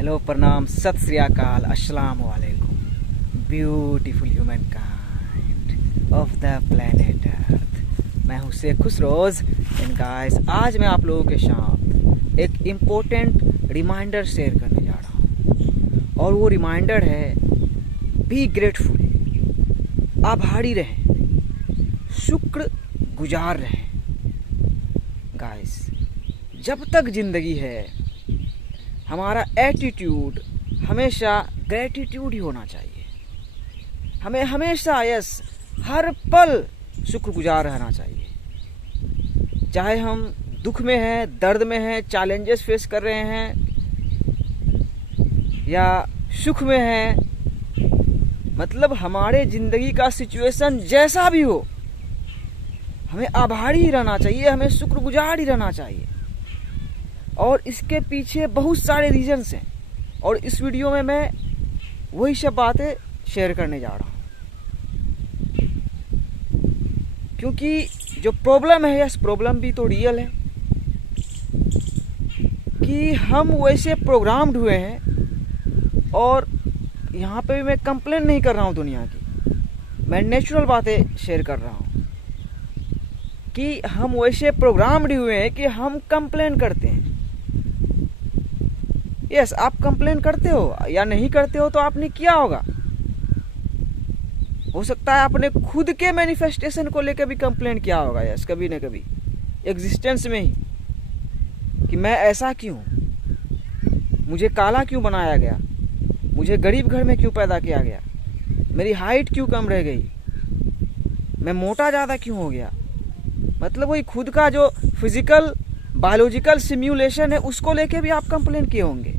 Hello, प्रणाम, सत श्री अकाल, अस्सलाम वालेकुम, beautiful human kind of the planet earth. मैं हूँ शेख खुशरोज एंड गाइस, आज मैं आप लोगों के साथ एक इम्पोर्टेंट रिमाइंडर शेयर करने जा रहा हूँ। और वो रिमाइंडर है, बी ग्रेटफुल, आभारी रहें, शुक्र गुजार रहें। गाइस, जब तक जिंदगी है हमारा एटीट्यूड हमेशा ग्रेटिट्यूड ही होना चाहिए। हमें हमेशा हर पल शुक्रगुजार रहना चाहिए। चाहे हम दुख में हैं, दर्द में हैं, चैलेंजेस फेस कर रहे हैं या सुख में हैं, मतलब हमारे ज़िंदगी का सिचुएशन जैसा भी हो, हमें आभारी ही रहना चाहिए, हमें शुक्रगुजार ही रहना चाहिए। और इसके पीछे बहुत सारे रीजंस हैं और इस वीडियो में मैं वही सब बातें शेयर करने जा रहा हूँ। क्योंकि जो प्रॉब्लम है, यस प्रॉब्लम भी तो रियल है कि हम वैसे प्रोग्राम्ड हुए हैं। और यहाँ पे भी मैं कंप्लेन नहीं कर रहा हूँ दुनिया की, मैं नेचुरल बातें शेयर कर रहा हूँ कि हम वैसे प्रोग्राम्ड हुए हैं कि हम कंप्लेन करते हैं। यस, आप कंप्लेन करते हो या नहीं करते हो तो आपने किया होगा। हो सकता है आपने खुद के मैनिफेस्टेशन को लेकर भी कंप्लेन किया होगा, यस, कभी न कभी एग्जिस्टेंस में ही, कि मैं ऐसा क्यों, मुझे काला क्यों बनाया गया, मुझे गरीब घर में क्यों पैदा किया गया, मेरी हाइट क्यों कम रह गई, मैं मोटा ज़्यादा क्यों हो गया। मतलब वही खुद का जो फिजिकल बायोलॉजिकल सिम्युलेशन है उसको लेके भी आप कंप्लेन किए होंगे।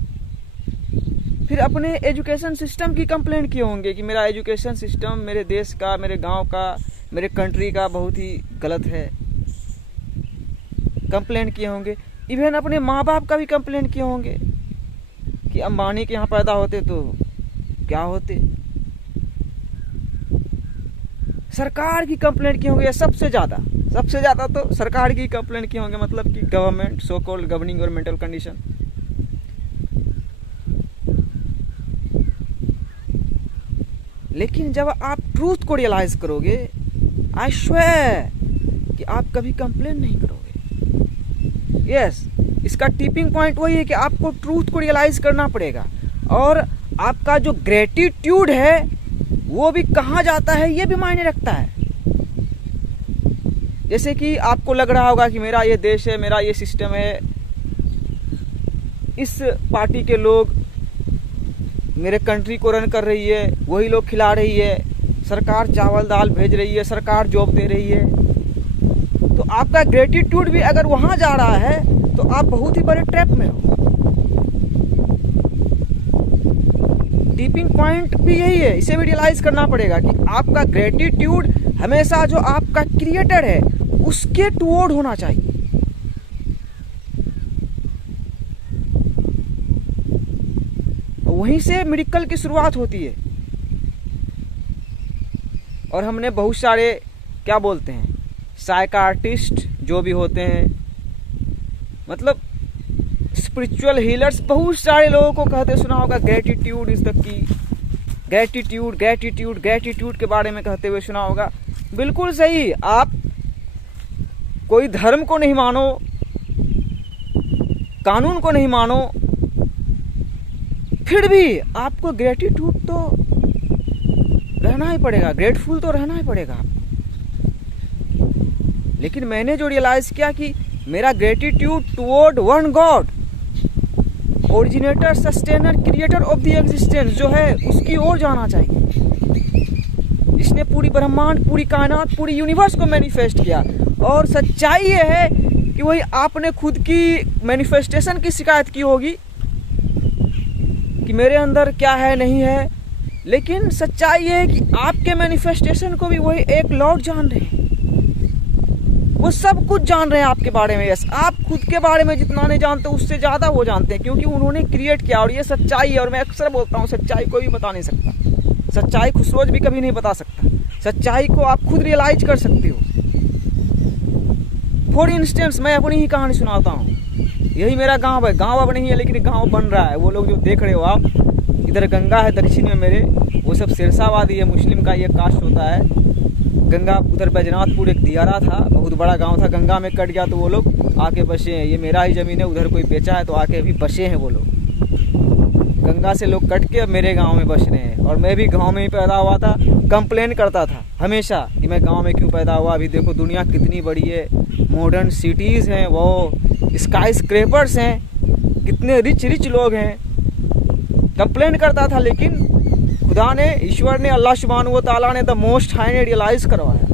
फिर अपने एजुकेशन सिस्टम की कंप्लेन किए होंगे कि मेरा एजुकेशन सिस्टम मेरे देश का, मेरे गांव का, मेरे कंट्री का बहुत ही गलत है, कंप्लेन किए होंगे। इवन अपने माँ बाप का भी कंप्लेन किए होंगे कि अंबानी के यहाँ पैदा होते तो क्या होते। सरकार की कंप्लेन किए होंगे, सबसे ज़्यादा तो सरकार की कंप्लेन किए होंगे, मतलब कि गवर्नमेंट, सो कॉल्ड गवर्निंग और मेंटल कंडीशन। लेकिन जब आप ट्रूथ को रियलाइज करोगे, आई स्वेयर कि आप कभी कंप्लेन नहीं करोगे। यस, इसका टिपिंग पॉइंट वही है कि आपको ट्रूथ को रियलाइज करना पड़ेगा। और आपका जो ग्रेटिट्यूड है वो भी कहाँ जाता है ये भी मायने रखता है। जैसे कि आपको लग रहा होगा कि मेरा ये देश है, मेरा ये सिस्टम है, इस पार्टी के लोग मेरे कंट्री को रन कर रही है, वही लोग खिला रही है, सरकार चावल दाल भेज रही है, सरकार जॉब दे रही है। तो आपका ग्रेटिट्यूड भी अगर वहाँ जा रहा है तो आप बहुत ही बड़े ट्रैप में हो। टिपिंग पॉइंट भी यही है, इसे भी रियलाइज करना पड़ेगा कि आपका ग्रेटिट्यूड हमेशा जो आपका क्रिएटर है उसके टुवर्ड होना चाहिए। वहीं से मिरेकल की शुरुआत होती है। और हमने बहुत सारे क्या बोलते हैं, साइकार्टिस्ट जो भी होते हैं, मतलब स्पिरिचुअल हीलर्स, बहुत सारे लोगों को कहते सुना होगा gratitude is the key, gratitude gratitude gratitude के बारे में कहते हुए सुना होगा। बिल्कुल सही, आप कोई धर्म को नहीं मानो, कानून को नहीं मानो, फिर भी आपको ग्रेटिट्यूड तो रहना ही पड़ेगा, ग्रेटफुल तो रहना ही पड़ेगा आपको। लेकिन मैंने जो रियलाइज किया कि मेरा gratitude toward one God, originator, sustainer, creator of the existence जो है, उसकी ओर जाना चाहिए, जिसने पूरी ब्रह्मांड, पूरी कायनात, पूरी यूनिवर्स को मैनिफेस्ट किया। और सच्चाई ये है कि वही आपने खुद की मैनिफेस्टेशन की शिकायत की होगी कि मेरे अंदर क्या है, नहीं है। लेकिन सच्चाई ये है कि आपके मैनिफेस्टेशन को भी वही एक लॉर्ड जान रहे हैं, वो सब कुछ जान रहे हैं आपके बारे में। यस, आप खुद के बारे में जितना नहीं जानते उससे ज़्यादा वो जानते हैं, क्योंकि उन्होंने क्रिएट किया। और ये सच्चाई है, और मैं अक्सर बोलता हूँ सच्चाई कोई भी बता नहीं सकता, सच्चाई खुशरोज भी कभी नहीं बता सकता। सच्चाई को आप खुद रियलाइज कर सकते हो। फॉर इंस्टेंस, मैं अपनी ही कहानी सुनाता हूँ। यही मेरा गांव है। गांव अब नहीं है लेकिन गांव बन रहा है। वो लोग जो देख रहे हो आप, इधर गंगा है दक्षिण में मेरे, वो सब सिरसावादी है, मुस्लिम का ये कास्ट होता है। गंगा उधर बैजनाथपुर एक दियारा था, बहुत बड़ा गांव था, गंगा में कट गया तो वो लोग आके बसे हैं। ये मेरा ही ज़मीन है, उधर कोई बेचा है तो आके अभी बसे हैं वो लोग। गंगा से लोग कट के अब मेरे गांव में बस रहे हैं। और मैं भी गांव में ही पैदा हुआ था, कंप्लेन करता था हमेशा कि मैं गांव में क्यों पैदा हुआ। अभी देखो दुनिया कितनी बड़ी है, मॉडर्न सिटीज़ हैं, वो स्काई स्क्रैपर्स हैं, कितने रिच रिच लोग हैं। कंप्लेन करता था लेकिन खुदा ने, ईश्वर ने, अल्लाह सुब्हानहू व तआला ने, द मोस्ट हाई ने रियलाइज़ करवाया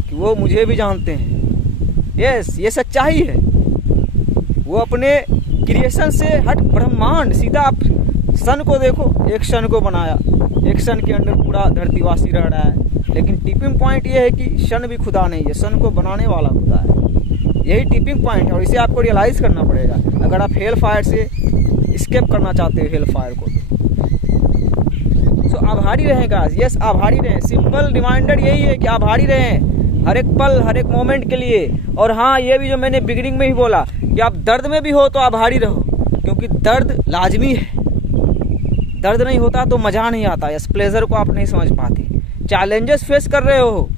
कि वो मुझे भी जानते हैं। यस, ये सच्चाई है। वो अपने क्रिएशन से हट ब्रह्मांड, सीधा आप सन को देखो, एक सन को बनाया, एक सन के अंदर पूरा धरतीवासी रह रहा है। लेकिन टिपिंग पॉइंट ये है कि सन भी खुदा नहीं है, सन को बनाने वाला खुदा है। यही टिपिंग पॉइंट है और इसे आपको रियलाइज़ करना पड़ेगा अगर आप हेल फायर से स्केप करना चाहते हो, हेल फायर को। तो आभारी रहें गाइस, यस आभारी रहें। सिंपल रिमाइंडर यही है कि आभारी रहें हर एक पल, हर एक मोमेंट के लिए। और हाँ, ये भी जो मैंने बिगिनिंग में ही बोला कि आप दर्द में भी हो तो आभारी रहो, क्योंकि दर्द लाजमी है। दर्द नहीं होता तो मज़ा नहीं आता, इस प्लेजर को आप नहीं समझ पाते। चैलेंजेस फेस कर रहे हो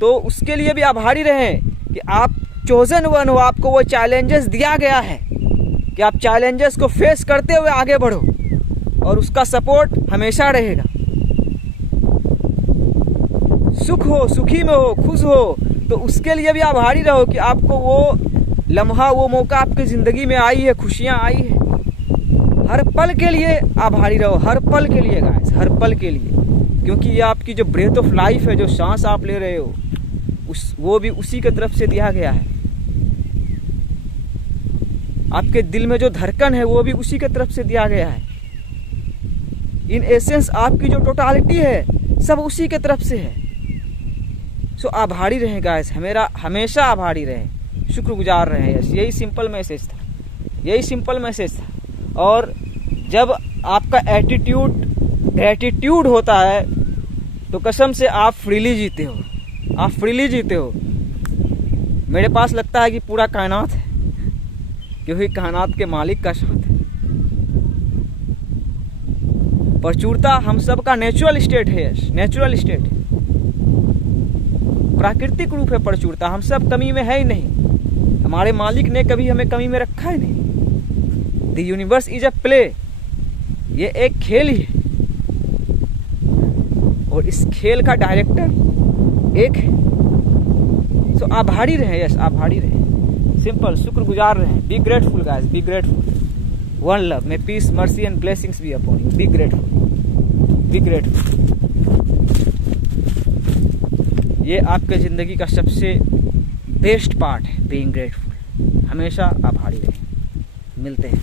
तो उसके लिए भी आभारी रहें कि आप चोजन वन हो, आपको वो चैलेंजेस दिया गया है कि आप चैलेंजेस को फेस करते हुए आगे बढ़ो और उसका सपोर्ट हमेशा रहेगा। सुख हो, सुखी में हो, खुश हो तो उसके लिए भी आभारी रहो कि आपको वो लम्हा, वो मौका आपकी ज़िंदगी में आई है, खुशियाँ आई है। हर पल के लिए आभारी रहो, हर पल के लिए गाइस, हर पल के लिए, क्योंकि ये आपकी जो ब्रेथ ऑफ लाइफ है, जो सांस आप ले रहे हो, वो भी उसी की तरफ से दिया गया है। आपके दिल में जो धड़कन है वो भी उसी की तरफ से दिया गया है। इन एसेंस आपकी जो टोटालिटी है सब उसी के तरफ से है। सो आभारी रहें गाइस, हमेशा आभारी रहें, शुक्रगुजार रहें। यस, यही सिंपल मैसेज था, यही सिंपल मैसेज था। और जब आपका एटीट्यूड ग्रेटिट्यूड होता है तो कसम से आप फ्रीली जीते हो, आप फ्रीली जीते हो। मेरे पास लगता है कि पूरा कायनात है, क्योंकि कायनात के मालिक का साथ है। प्रचुरता हम सब का नेचुरल स्टेट है, नेचुरल स्टेट है, प्राकृतिक रूप है प्रचुरता। हम सब कमी में है ही नहीं, हमारे मालिक ने कभी हमें कमी में रखा ही नहीं। The universe is a play, ये एक खेल ही है और इस खेल का डायरेक्टर एक है। सो आभारी रहे, यस आभारी रहे, सिंपल शुक्रगुजार रहे। Be grateful guys, be grateful. One love, may peace, mercy and blessings be upon you. Be grateful, be grateful. ये आपके ज़िंदगी का सबसे बेस्ट पार्ट है, बीइंग ग्रेटफुल। हमेशा आभारी रहें। मिलते हैं।